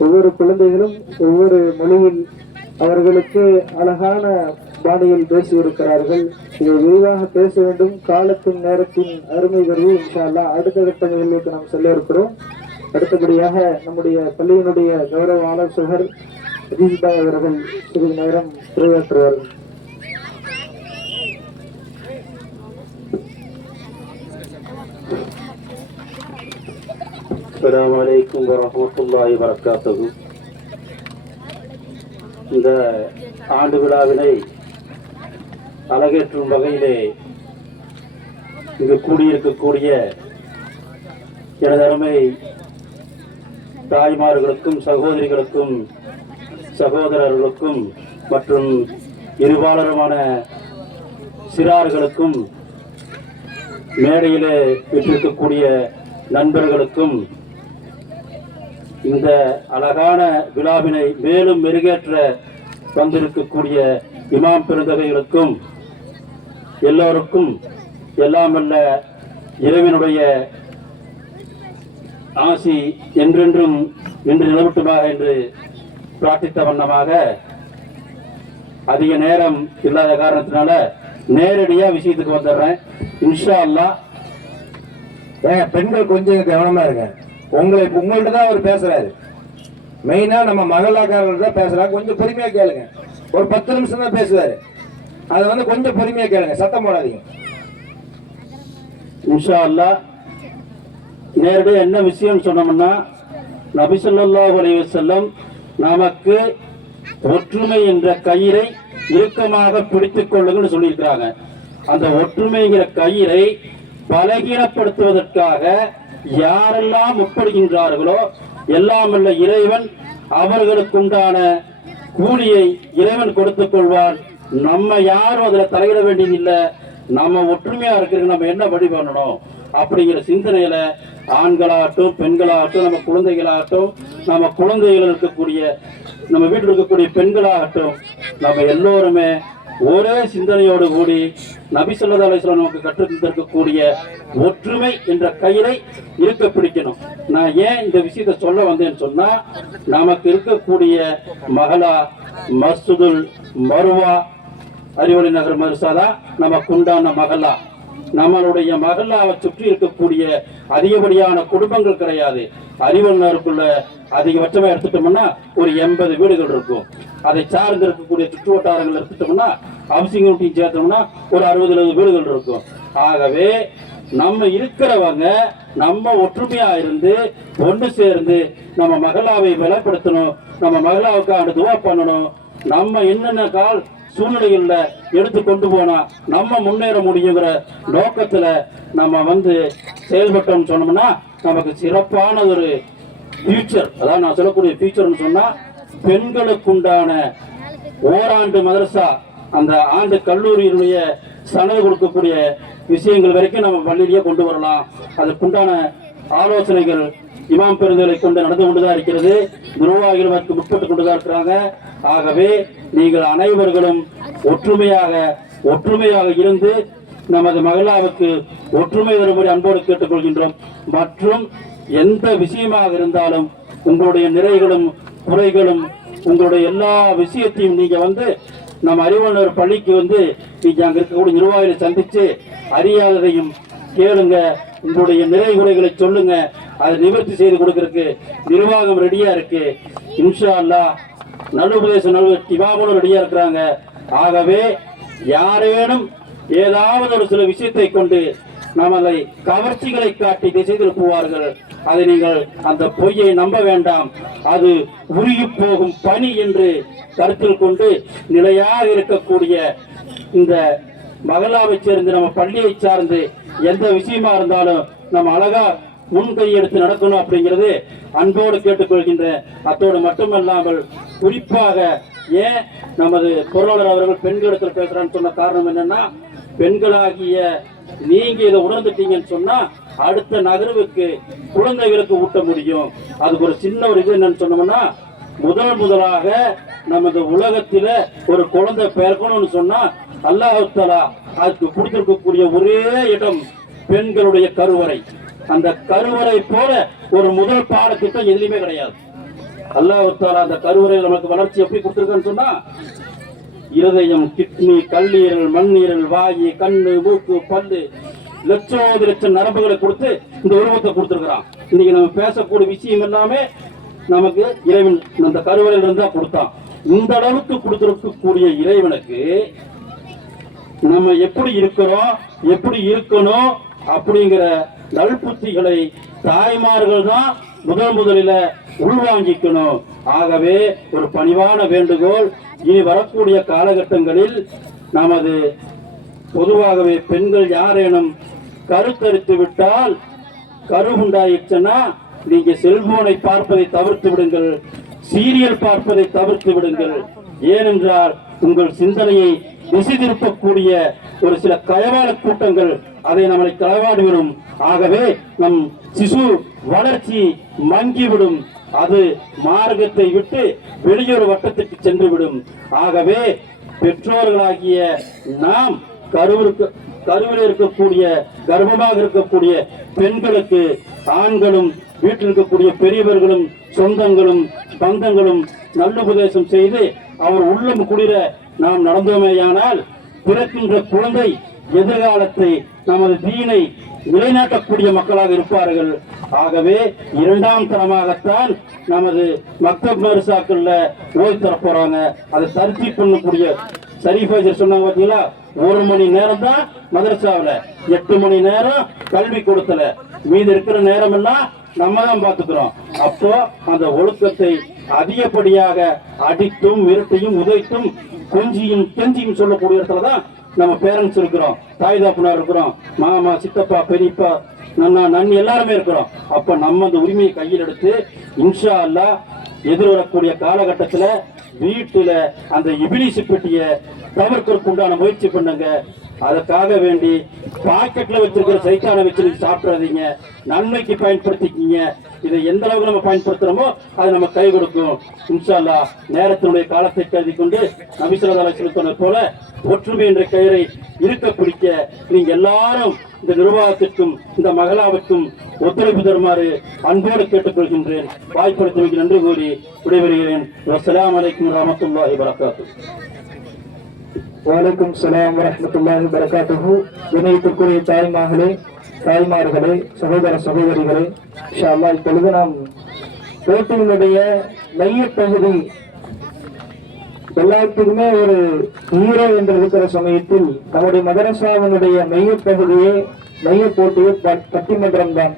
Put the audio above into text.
ஒவ்வொரு குழந்தைகளும் ஒவ்வொரு மொழியில் அவர்களுக்கு அழகான பாணியில் பேசியிருக்கிறார்கள். இதை விரிவாக பேச வேண்டும். காலத்தின் நேரத்தின் அருமை கருவி இன்ஷா அல்லாஹ் அடுத்த கட்ட நிகழ்வுக்கு நாம் செல்ல இருக்கிறோம். அடுத்தபடியாக நம்முடைய பள்ளியினுடைய கௌரவ ஆலோசகர் அஜீஸ்பாய் அவர்கள் சிறிது நேரம் உரையாற்றுவார்கள். அஸ்ஸலாமு அலைக்கும் வரஹ்மத்துல்லாஹி வபரகாத்துஹு. இந்த ஆண்டு விழாவினை அழகேற்றும் வகையிலே இங்கு கூடியிருக்கக்கூடிய எனது அருமை தாய்மார்களுக்கும் சகோதரிகளுக்கும் சகோதரர்களுக்கும் மற்றும் இருபாலருமான சிறார்களுக்கும் மேடையிலே விட்டிருக்கக்கூடிய நண்பர்களுக்கும் இந்த அழகான விழாவினை மேலும் மெருகேற்ற வந்திருக்கக்கூடிய இமாம் பெருந்தகைகளுக்கும் எல்லோருக்கும் எல்லாம் வல்ல இறைவனுடைய ஆசி என்றென்றும் நின்று நிலவட்டுமாக என்று பிரார்த்தித்த வண்ணமாக அதிக நேரம் இல்லாத காரணத்தினால நேரடியா விஷயத்துக்கு வந்துடுறேன். இன்ஷா அல்லாஹ். பெண்கள் கொஞ்சம் கவனமா இருங்க. உங்கள்கிட்ட தான் அவர் பேசுறாரு. மெயினா நம்ம மகளாக்காரர்கள் தான் பேசுறாங்க. கொஞ்சம் பொறுமையா கேளுங்க. ஒரு 10 நிமிஷம் தான் பேசுவாரு. அதை கொஞ்சம் பொறுமையா கேளுங்க, சத்தம் போடாதீங்க. இன்ஷா அல்லாஹ். நேரடியாக என்ன விஷயம் சொன்னோம்னா, நபி ஸல்லல்லாஹு அலைஹி வஸல்லம் நமக்கு ஒற்றுமை என்ற கயிறை இறுக்கமாக பிடித்துக் கொள்ளுங்கன்னு சொல்லியிருக்கிறாங்க. அந்த ஒற்றுமைங்கிற கயிறை பலகீனப்படுத்துவதற்காக யாரெல்லாம் முற்படுகின்றார்களோ எல்லாம் அல்ல இறைவன் அவர்களுக்குண்டான கூலியை இறைவன் கொடுத்துக் கொள்வார். நம்ம யாரும் அதுல தலையிட வேண்டியதில்லை. நம்ம ஒற்றுமையா இருக்கிறது நம்ம என்ன வழி பண்ணணும் அப்படிங்கிற சிந்தனையில ஆண்களாகட்டும் பெண்களாகட்டும் நம்ம குழந்தைகளாகட்டும் நம்ம குழந்தைகள் இருக்கக்கூடிய நம்ம வீட்டில் இருக்கக்கூடிய பெண்களாகட்டும் நம்ம எல்லோருமே ஒரே சிந்தனையோடு கூடி நபி ஸல்லல்லாஹு அலைஹி வஸல்லம் நமக்கு கற்றுத்தரக்கூடிய ஒற்றுமை என்ற கயிறை இருக்க பிடிக்கணும். நான் ஏன் இந்த விஷயத்தை சொல்ல வந்தேன்னு சொன்னா, நமக்கு இருக்கக்கூடிய மஹலா மஸ்ஜிதுல் மர்வா அறிவொளி நகர் மர்சாதா நமக்கு உண்டான மஹல்லா. நம்மளுடைய மஹல்லாவை சுற்றி இருக்கக்கூடிய அதிகப்படியான குடும்பங்கள் கிடையாது. அறிவொளினருக்குள்ள அதிகபட்சமா எடுத்துட்டோம்னா ஒரு 80 வீடுகள் இருக்கும். அதை சார்ந்து இருக்கக்கூடிய சுற்று வட்டாரங்கள் எடுத்துட்டோம்னா ஹவுசிங் யூனிட் சேர்த்தோம்னா ஒரு 60-70 வீடுகள் இருக்கும். ஆகவே நம்ம இருக்கிறவங்க நம்ம ஒற்றுமையா இருந்து ஒன்று சேர்ந்து நம்ம மஹல்லாவை பலப்படுத்தணும். நம்ம மஹல்லாவுக்கு துவா பண்ணணும். நம்ம என்னென்ன சூழ்நிலைகள்ல எடுத்து கொண்டு போனா நம்ம முன்னேற முடியுங்கிற நோக்கத்துல நம்ம செயல்பட்டோம்னு சொன்னோம்னா நமக்கு சிறப்பான ஒரு ஃபியூச்சர். அதான் நான் சொல்லக்கூடிய ஃபியூச்சர்னு சொன்னா, பெண்களுக்குண்டான ஓராண்டு மதரசா அந்த ஆண்டு கல்லூரியினுடைய சனது கொடுக்கக்கூடிய விஷயங்கள் வரைக்கும் நம்ம பள்ளியிலேயே கொண்டு வரலாம். அதுக்குண்டான ஆலோசனைகள் இமாம் பெருந்தகளை கொண்டு நடந்து கொண்டுதான் இருக்கிறது. நிர்வாகிகள் முற்பட்டு கொண்டுதான் இருக்கிறாங்க. ஆகவே நீங்கள் அனைவர்களும் ஒற்றுமையாக இருந்து நமது மகளாவுக்கு ஒற்றுமை வரும்படி அன்போடு கேட்டுக்கொள்கின்றோம். மற்றும் எந்த விஷயமாக இருந்தாலும் உங்களுடைய நிறைகளும் குறைகளும் உங்களுடைய எல்லா விஷயத்தையும் நீங்க நம்ம அறிவாளர் பள்ளிக்கு நீங்க அங்க இருக்கக்கூடிய நிர்வாகிகளை சந்திச்சு அறியாததையும் கேளுங்க. உங்களுடைய நிறை குறைகளை சொல்லுங்க. அதை நிவர்த்தி செய்து கொடுக்கறதுக்கு நிர்வாகம் ரெடியா இருக்கு. இன்ஷா அல்லாஹ் நல்லுபதேச இமாமும் ரெடியா இருக்கிறாங்க. ஆகவே யாரேனும் ஏதாவது ஒரு சில விஷயத்தை கொண்டு நம்மளை கவர்ச்சிகளை காட்டி திசை திருப்புவார்கள். அதை நீங்கள் அந்த பொய்யை நம்ப வேண்டாம். அது உருகி போகும் பணி என்று கருத்தில் கொண்டு நிலையாக இருக்கக்கூடிய இந்த மகளாவை சேர்ந்து நம்ம பள்ளியை சார்ந்து எந்த விஷயமா இருந்தாலும் நம்ம அழகா முன்கை எடுத்து நடக்கணும் அப்படிங்கிறது அன்போடு கேட்டுக்கொள்கின்றேன். அத்தோடு மட்டுமல்லாமல் குறிப்பாக ஏன் நமது பொருளாளர் அவர்கள் பெண்களிடத்தில் பேசுறான்னு சொன்ன காரணம் என்னன்னா, பெண்களாகிய நீங்க இதை உணர்ந்துட்டீங்கன்னு சொன்னா அடுத்த நகர்வுக்கு குழந்தைகளுக்கு ஊட்ட முடியும். அதுக்கு ஒரு சின்ன ஒரு இது என்னன்னு சொன்னோம்னா, முதலாக நமது உலகத்தில ஒரு குழந்தை பிறக்கணும்னு சொன்னா அல்லாஹ் தஆலா அதுக்கு கொடுத்திருக்கக்கூடிய ஒரே இடம் பெண்களுடைய கருவறை. அந்த கருவறை போல ஒரு முதல் பாடத்திட்டம் எதுலையுமே கிடையாது. அல்லாஹ் தஆலா அந்த கருவறையில் நமக்கு வளர்ச்சி எப்படி கொடுத்துருக்கான்னு சொன்னா, இருதயம், கிட்னி, கல்லீரல், மண்ணீரல், வாயு, கண்ணு, மூக்கு, பல்லு, லட்சோதி லட்சம் நரம்புகளை கொடுத்து இந்த உருவத்தை கொடுத்துருக்கிறான். இன்னைக்கு நம்ம பேசக்கூடிய விஷயம் எல்லாமே நமக்கு இறைவன் அந்த கருவறையில இருந்தா கொடுத்தான். இந்த அளவுக்கு கொடுத்திருக்கக்கூடிய இறைவனுக்கு நம்ம எப்படி இருக்கிறோம், எப்படி இருக்கணும் அப்படிங்கிற நல்புத்திகளை தாய்மார்கள் தான் முதலில உள்வாங்கிக்கணும். ஆகவே ஒரு பணிவான வேண்டுகோள், இனி வரக்கூடிய காலகட்டங்களில் நமது பொதுவாகவே பெண்கள் யாரேனும் கருத்தரித்து விட்டால், கருவுண்டாயிடுச்சுன்னா நீங்க செல்போனை பார்ப்பதை தவிர்த்து விடுங்கள், சீரியல் பார்ப்பதை தவிர்த்து விடுங்கள். ஏனென்றால் உங்கள் சிந்தனையை திசை திருப்பக்கூடிய ஒரு சில கயவாள கூட்டங்கள் அதை நம்மளை களவாடி வரும். ஆகவே நம் சிசு வளர்ச்சி மங்கிவிடும், அது மார்க்கத்தை விட்டு வெளியொரு வட்டத்திற்கு சென்றுவிடும். ஆகவே பெற்றோர்களாகிய நாம் கருவில் இருக்கக்கூடிய கர்ப்பமாக இருக்கக்கூடிய பெண்களுக்கு ஆண்களும் வீட்டில் இருக்கக்கூடிய பெரியவர்களும் சொந்தங்களும் பந்தங்களும் நல்லுபதேசம் செய்து அவர் உள்ளம் குளிர நாம் நடந்தோமேயானால் பிறக்கின்ற குழந்தை எதிர்காலத்தை நமது தீனை நிலைநாட்டக்கூடிய மக்களாக இருப்பார்கள். ஆகவே இரண்டாம் தரமாகத்தான் நமது மக்தப் மதரசாக்கள்ல ஓய்வு தர போறாங்க. அதை தரிசி பண்ணக்கூடிய சரிஃபைசர் சொன்னாங்க பாத்தீங்களா, 1 மணி நேரம் தான் மதரசாவில், 8 மணி நேரம் கல்வி கொடுத்தல, மீது இருக்கிற நேரம் எல்லாம் நம்ம தான் பார்த்துக்கிறோம். அப்போ அந்த ஒழுக்கத்தை அதிகப்படியாக அடித்தும் விரட்டியும் உதைத்தும் கொஞ்சியும் கெஞ்சியும் சொல்லக்கூடிய இடத்துல தான் நம்ம பேரண்ட்ஸ் இருக்கிறோம், தாய் தாப்புனார் இருக்கிறோம், மாமா, சித்தப்பா, பெரியப்பா, நன்னா, நன்னி எல்லாருமே இருக்கிறோம். அப்ப நம்ம அந்த உரிமையை கையில் எடுத்து இன்ஷா அல்லாஹ் எதிர்வரக்கூடிய காலகட்டத்தில் வீட்டுல அந்த இபிலிசு பெட்டியை தவிர்க்கிறதுக்கு உண்டான முயற்சி பண்ணுங்க. அதற்காக வேண்டி பாக்கெட்ல வச்சிருக்கிற சைத்தானை வச்சு சாப்பிடாதீங்க, நன்மைக்கு பயன்படுத்திக்கிங்க. இதை எந்த அளவுக்கு நம்ம பயன்படுத்துறோமோ அது நம்ம கை கொடுக்கும் இன்ஷா அல்லாஹ். நேரத்தினுடைய காலத்தை கருதி கொண்டு நபி ஸல்லல்லாஹு அலைஹி வஸல்லம் சொன்னது போல ஒற்றுமை என்ற கயிறை இருக்க பிடிக்க நீங்க எல்லாரும் இந்த நிர்வாகத்திற்கும் இந்த மகளாவிற்கும் ஒத்துழைப்பு தருமாறு அன்போடு கேட்டுக்கொள்கின்றேன். வாய்ப்படுத்தமைக்கு நன்றி கூறி விடைபெறுகிறேன். அஸ்ஸலாமு அலைக்கும் வரஹ்மத்துல்லாஹி வபரகாத்துஹு. வலைக்கும் சலாம் வரஹ்மத்துல்லாஹி வபரகாத்துஹு. வினயத்திற்குரிய தாய்மார்களே, சகோதர சகோதரிகளே, இன்ஷா அல்லாஹ் இப்பொழுது நாம் போட்டியினுடைய மையப்பகுதி எல்லாத்துக்குமே ஒரு ஹீரோ என்று இருக்கிற சமயத்தில் நம்முடைய மதரசாவினுடைய மைய போட்டியே பட்டிமன்றம் தான்.